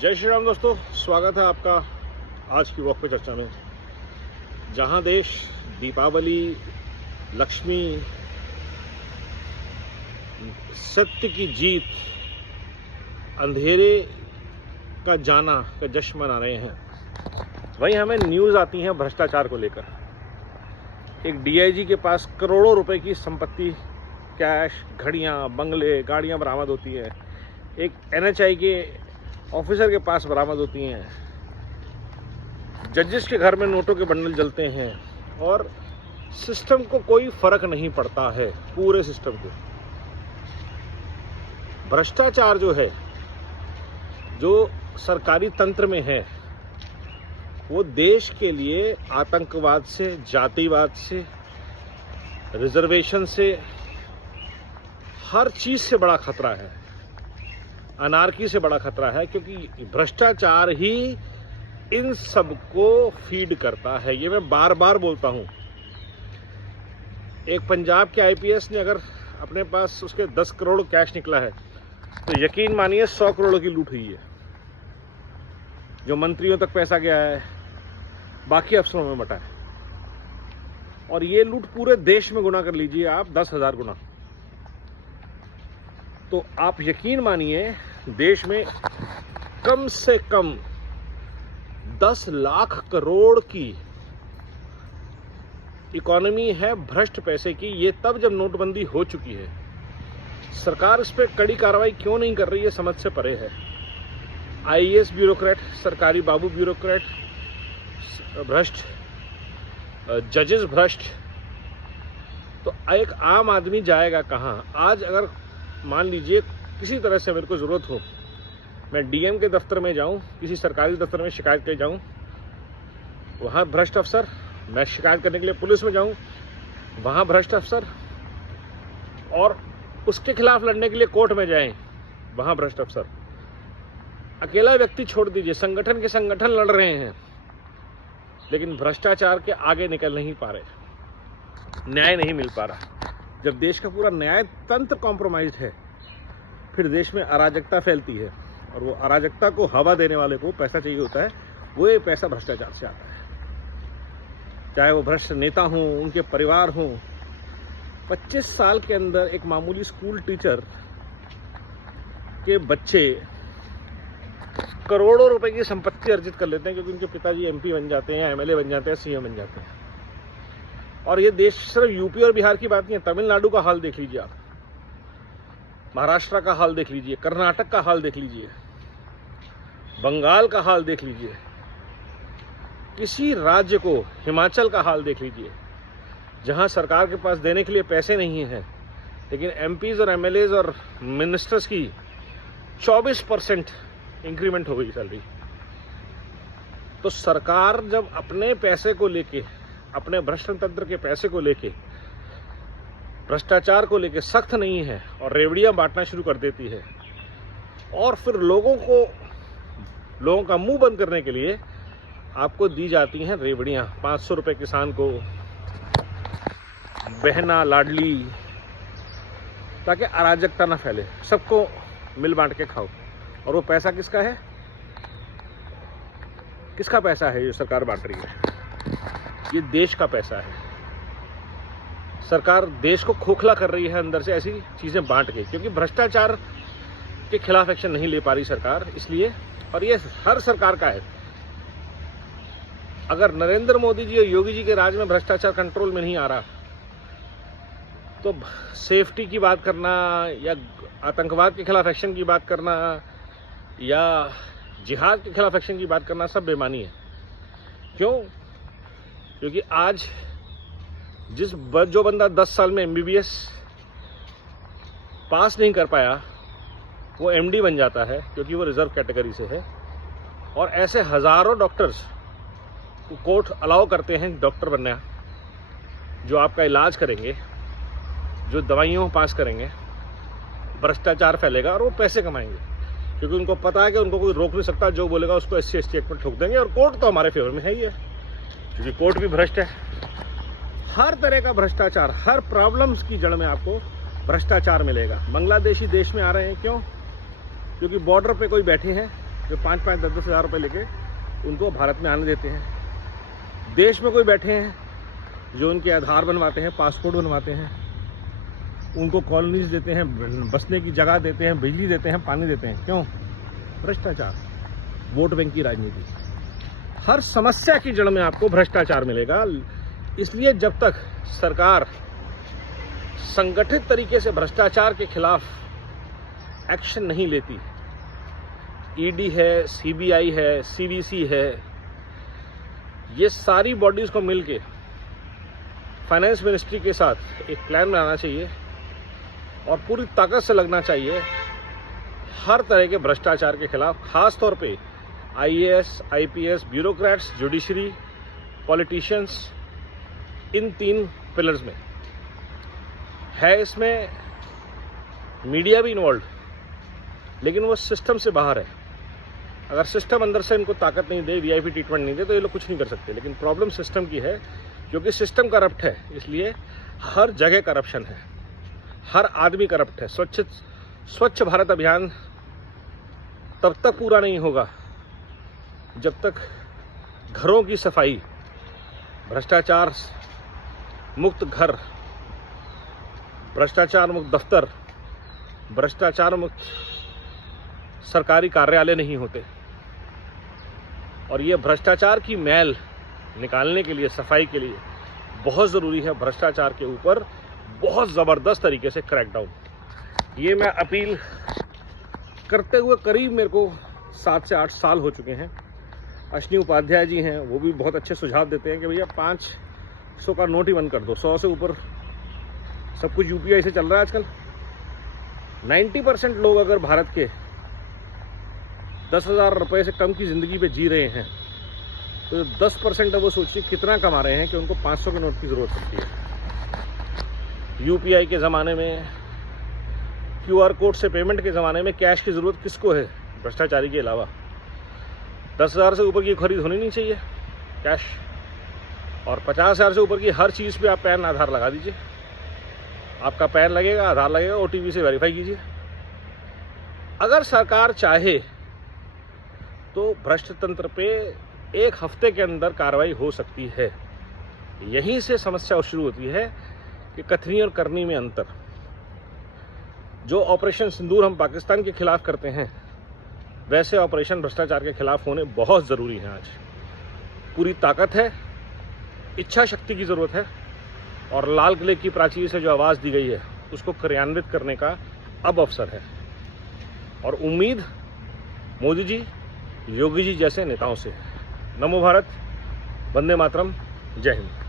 जय श्री राम दोस्तों, स्वागत है आपका आज की वॉक पे चर्चा में, जहां देश दीपावली, लक्ष्मी, सत्य की जीत, अंधेरे का जाना का जश्न मना रहे हैं, वहीं हमें न्यूज़ आती हैं भ्रष्टाचार को लेकर। एक डीआईजी के पास करोड़ों रुपए की संपत्ति, कैश, घड़ियां, बंगले, गाड़ियां बरामद होती हैं। एक एनएचआई के ऑफिसर के पास बरामद होती हैं। जजेस के घर में नोटों के बंडल जलते हैं और सिस्टम को कोई फर्क नहीं पड़ता है। पूरे सिस्टम को भ्रष्टाचार जो है, जो सरकारी तंत्र में है, वो देश के लिए आतंकवाद से, जातिवाद से, रिजर्वेशन से, हर चीज से बड़ा खतरा है। अनार्की से बड़ा खतरा है, क्योंकि भ्रष्टाचार ही इन सब को फीड करता है। ये मैं बार बार बोलता हूं। एक पंजाब के आईपीएस ने अगर अपने पास उसके 10 करोड़ कैश निकला है, तो यकीन मानिए 100 करोड़ की लूट हुई है। जो मंत्रियों तक पैसा गया है, बाकी अफसरों में बटा है। और ये लूट पूरे देश में गुना कर लीजिए आप 10,000 गुना, तो आप यकीन मानिए देश में कम से कम 10 लाख करोड़ की इकोनॉमी है भ्रष्ट पैसे की। ये तब जब नोटबंदी हो चुकी है। सरकार इस पर कड़ी कार्रवाई क्यों नहीं कर रही है, समझ से परे है। आईएएस ब्यूरोक्रेट, सरकारी बाबू ब्यूरोक्रेट भ्रष्ट, जजेस भ्रष्ट, तो एक आम आदमी जाएगा कहाँ? आज अगर मान लीजिए किसी तरह से मेरे को ज़रूरत हो, मैं डीएम के दफ्तर में जाऊं, किसी सरकारी दफ्तर में शिकायत करने जाऊं, वहाँ भ्रष्ट अफसर, मैं शिकायत करने के लिए पुलिस में जाऊं, वहाँ भ्रष्ट अफसर, और उसके खिलाफ लड़ने के लिए कोर्ट में जाएं, वहाँ भ्रष्ट अफसर। अकेला व्यक्ति छोड़ दीजिए, संगठन के संगठन लड़ रहे हैं, लेकिन भ्रष्टाचार के आगे निकल नहीं पा रहे, न्याय नहीं मिल पा रहा। जब देश का पूरा न्याय तंत्र कॉम्प्रोमाइज्ड है, फिर देश में अराजकता फैलती है, और वो अराजकता को हवा देने वाले को पैसा चाहिए होता है। वो ये पैसा भ्रष्टाचार से आता है, चाहे वो भ्रष्ट नेता हों, उनके परिवार हों। 25 साल के अंदर एक मामूली स्कूल टीचर के बच्चे करोड़ों रुपए की संपत्ति अर्जित कर लेते हैं, क्योंकि उनके पिताजी एमपी बन जाते हैं, एमएलए बन जाते हैं, सीएम बन जाते हैं। और ये देश सिर्फ यूपी और बिहार की बात नहीं है, तमिलनाडु का हाल देख लीजिए आप, महाराष्ट्र का हाल देख लीजिए, कर्नाटक का हाल देख लीजिए, बंगाल का हाल देख लीजिए, किसी राज्य को, हिमाचल का हाल देख लीजिए, जहां सरकार के पास देने के लिए पैसे नहीं हैं, लेकिन एमपीज और एमएलएज और मिनिस्टर्स की 24% इंक्रीमेंट हो गई सैलरी। तो सरकार जब अपने पैसे को लेके, अपने भ्रष्ट तंत्र के पैसे को लेके, भ्रष्टाचार को लेके सख्त नहीं है और रेवड़ियां बांटना शुरू कर देती है, और फिर लोगों का मुंह बंद करने के लिए आपको दी जाती हैं रेवड़ियां। 500 रुपये किसान को, बहना लाडली, ताकि अराजकता ना फैले, सबको मिल बांट के खाओ। और वो पैसा किसका है? किसका पैसा है जो सरकार बांट रही है? ये देश का पैसा है। सरकार देश को खोखला कर रही है अंदर से ऐसी चीजें बांट के, क्योंकि भ्रष्टाचार के खिलाफ एक्शन नहीं ले पा रही सरकार, इसलिए। और ये हर सरकार का है। अगर नरेंद्र मोदी जी और योगी जी के राज में भ्रष्टाचार कंट्रोल में नहीं आ रहा, तो सेफ्टी की बात करना, या आतंकवाद के खिलाफ एक्शन की बात करना, या जिहाद के खिलाफ एक्शन की बात करना, सब बेमानी है। क्यों? क्योंकि आज जो बंदा 10 साल में एमबीबीएस पास नहीं कर पाया, वो एमडी बन जाता है, क्योंकि वो रिजर्व कैटेगरी से है। और ऐसे हजारों डॉक्टर्स को कोर्ट अलाउ करते हैं डॉक्टर बनना, जो आपका इलाज करेंगे, जो दवाइयों पास करेंगे। भ्रष्टाचार फैलेगा और वो पैसे कमाएंगे, क्योंकि उनको पता है कि उनको कोई रोक नहीं सकता। जो बोलेगा उसको SC ST एक्ट में ठोक देंगे। और कोर्ट तो हमारे फेवर में है ही है, क्योंकि कोर्ट भी भ्रष्ट है। हर तरह का भ्रष्टाचार, हर प्रॉब्लम्स की जड़ में आपको भ्रष्टाचार मिलेगा। बांग्लादेशी देश में आ रहे हैं, क्यों? क्योंकि बॉर्डर पे कोई बैठे हैं जो 5-5, 10-10 हज़ार रुपये लेके उनको भारत में आने देते हैं। देश में कोई बैठे हैं जो उनके आधार बनवाते हैं, पासपोर्ट बनवाते हैं, उनको कॉलोनीज देते हैं, बसने की जगह देते हैं, बिजली देते हैं, पानी देते हैं। क्यों? भ्रष्टाचार, वोट बैंक की राजनीति। हर समस्या की जड़ में आपको भ्रष्टाचार मिलेगा। इसलिए जब तक सरकार संगठित तरीके से भ्रष्टाचार के खिलाफ एक्शन नहीं लेती, ईडी है, सीबीआई है, सीवीसी है, ये सारी बॉडीज को मिलके फाइनेंस मिनिस्ट्री के साथ एक प्लान बनाना चाहिए और पूरी ताकत से लगना चाहिए हर तरह के भ्रष्टाचार के खिलाफ, खास तौर पे IAS, IPS, bureaucrats, judiciary, politicians, इन 3 पिलर्स में है। इसमें मीडिया भी इन्वॉल्व, लेकिन वो सिस्टम से बाहर है। अगर सिस्टम अंदर से इनको ताकत नहीं दे, वीआईपी ट्रीटमेंट नहीं दे, तो ये लोग कुछ नहीं कर सकते। लेकिन प्रॉब्लम सिस्टम की है, क्योंकि सिस्टम करप्ट है, इसलिए हर जगह करप्शन है, हर आदमी करप्ट है। स्वच्छ भारत अभियान तब तक पूरा नहीं होगा जब तक घरों की सफाई, भ्रष्टाचार मुक्त घर, भ्रष्टाचार मुक्त दफ्तर, भ्रष्टाचार मुक्त सरकारी कार्यालय नहीं होते। और ये भ्रष्टाचार की मैल निकालने के लिए, सफाई के लिए बहुत ज़रूरी है भ्रष्टाचार के ऊपर बहुत ज़बरदस्त तरीके से क्रैकडाउन। ये मैं अपील करते हुए करीब मेरे को 7 से 8 साल हो चुके हैं। अश्विनी उपाध्याय जी हैं, वो भी बहुत अच्छे सुझाव देते हैं कि भैया 500 का नोट ही बंद कर दो। 100 से ऊपर सब कुछ यूपीआई से चल रहा है आजकल। 90% लोग अगर भारत के 10,000 रुपये से कम की ज़िंदगी पे जी रहे हैं, तो 10% है वो सोचिए कितना कमा रहे हैं कि उनको 500 के नोट की ज़रूरत पड़ती है। यूपीआई के ज़माने में, क्यूआर कोड से पेमेंट के ज़माने में कैश की ज़रूरत किसको है भ्रष्टाचारी के अलावा? 10,000 से ऊपर की खरीद होनी नहीं चाहिए कैश, और 50,000 से ऊपर की हर चीज़ पे आप पैन आधार लगा दीजिए। आपका पैन लगेगा, आधार लगेगा, ओटीपी से वेरीफाई कीजिए। अगर सरकार चाहे तो भ्रष्ट तंत्र पे 1 हफ्ते के अंदर कार्रवाई हो सकती है। यहीं से समस्या शुरू होती है कि कथनी और करनी में अंतर। जो ऑपरेशन सिंदूर हम पाकिस्तान के खिलाफ करते हैं, वैसे ऑपरेशन भ्रष्टाचार के खिलाफ होने बहुत ज़रूरी हैं। आज पूरी ताकत है, इच्छा शक्ति की ज़रूरत है, और लाल किले की प्राचीर से जो आवाज़ दी गई है उसको क्रियान्वित करने का अब अवसर है। और उम्मीद मोदी जी, योगी जी जैसे नेताओं से। नमो भारत, वंदे मातरम, जय हिंद।